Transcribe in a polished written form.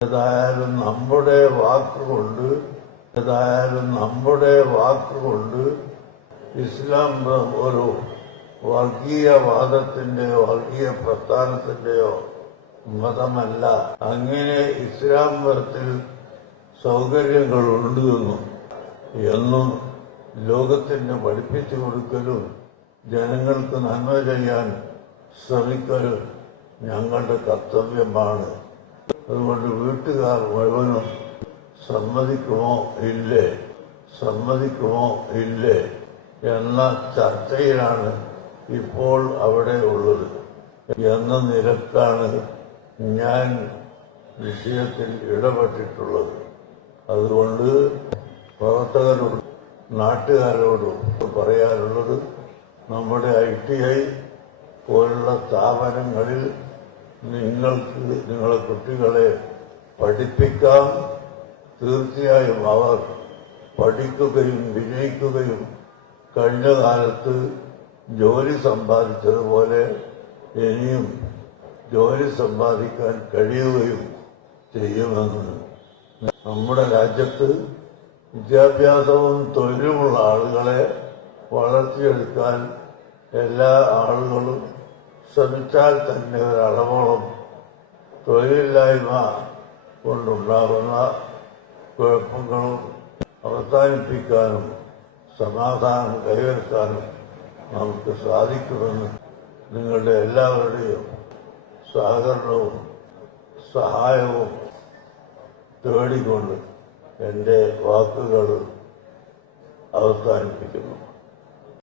ഏതായാലും നമ്മുടെ വാക്കുകൊണ്ട് ഇസ്ലാം ഒരു വർഗീയവാദത്തിന്റെയോ വർഗീയ പ്രസ്ഥാനത്തിന്റെയോ മതമല്ല. അങ്ങനെ ഇസ്ലാം മതത്തിൽ സൗകര്യങ്ങളുണ്ട് എന്നും ലോകത്തിന് പഠിപ്പിച്ചു കൊടുക്കലും ജനങ്ങൾക്ക് നന്മ ചെയ്യാൻ ശ്രമിക്കലും ഞങ്ങളുടെ കർത്തവ്യമാണ്. അതുകൊണ്ട് വീട്ടുകാർ മുഴുവനും സമ്മതിക്കുമോ ഇല്ലേ എന്ന ചർച്ചയിലാണ് ഇപ്പോൾ അവിടെ ഉള്ളത് എന്ന നിലക്കാണ് ഞാൻ വിഷയത്തിൽ ഇടപെട്ടിട്ടുള്ളത്. അതുകൊണ്ട് പ്രവർത്തകരോടും നാട്ടുകാരോടും പറയാനുള്ളത്, നമ്മുടെ ITI പോലുള്ള സ്ഥാപനങ്ങളിൽ നിങ്ങൾക്ക് നിങ്ങളെ കുട്ടികളെ പഠിപ്പിക്കാം. തീർച്ചയായും അവർ പഠിക്കുകയും വിജയിക്കുകയും കഴിഞ്ഞ കാലത്ത് ജോലി സമ്പാദിച്ചതുപോലെ ഇനിയും ജോലി സമ്പാദിക്കാൻ കഴിയുകയും ചെയ്യുമെന്ന്. നമ്മുടെ രാജ്യത്ത് വിദ്യാഭ്യാസവും തൊഴിലുമുള്ള ആളുകളെ വളർത്തിയെടുക്കാൻ എല്ലാ ആളുകളും ശ്രമിച്ചാൽ തന്നെ ഒരളവോളം തൊഴിലില്ലായ്മ കൊണ്ടുണ്ടാകുന്ന കുഴപ്പങ്ങളും അവസാനിപ്പിക്കാനും സമാധാനം കൈവരുത്താനും നമുക്ക് സാധിക്കുമെന്ന് നിങ്ങളുടെ എല്ലാവരുടെയും സഹകരണവും സഹായവും തേടിക്കൊണ്ട് എൻ്റെ വാക്കുകൾ അവസാനിപ്പിക്കുന്നു.